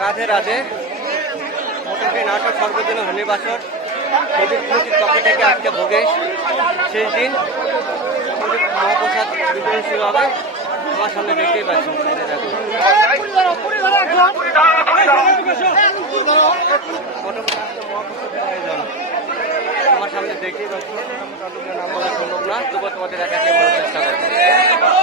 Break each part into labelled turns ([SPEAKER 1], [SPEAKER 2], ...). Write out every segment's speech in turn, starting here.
[SPEAKER 1] রাধে রাধে মোটামুটি নাটক সর্বদিন হরিবাসর নদীর কমিটির পক্ষ থেকে আজকে ভোগে। শেষ দিন মহাপ্রসাদ বিতরণ শুরু হবে আমার সামনে দেখতেই আয়োজন। আমার সামনে দেখতেই পাচ্ছি সম্ভব তোমাদের এক একে বলার চেষ্টা করব।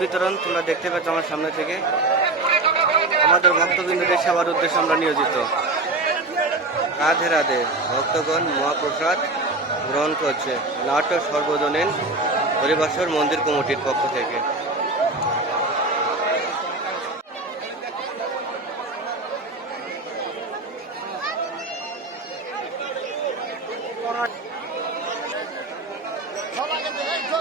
[SPEAKER 1] বিতরণ তোমরা দেখতে পাচ্ছ আমার সামনে থেকে। আমাদের ভক্তবৃন্দদের সেবার উদ্দেশ্যে আমরা নিয়োজিত। রাধে রাধে, ভক্তগণ, মহাপ্রসাদ গ্রহণ করছে। নাটক সর্বজনীন হরিবাসর মন্দির কমিটির পক্ষ থেকে। All right.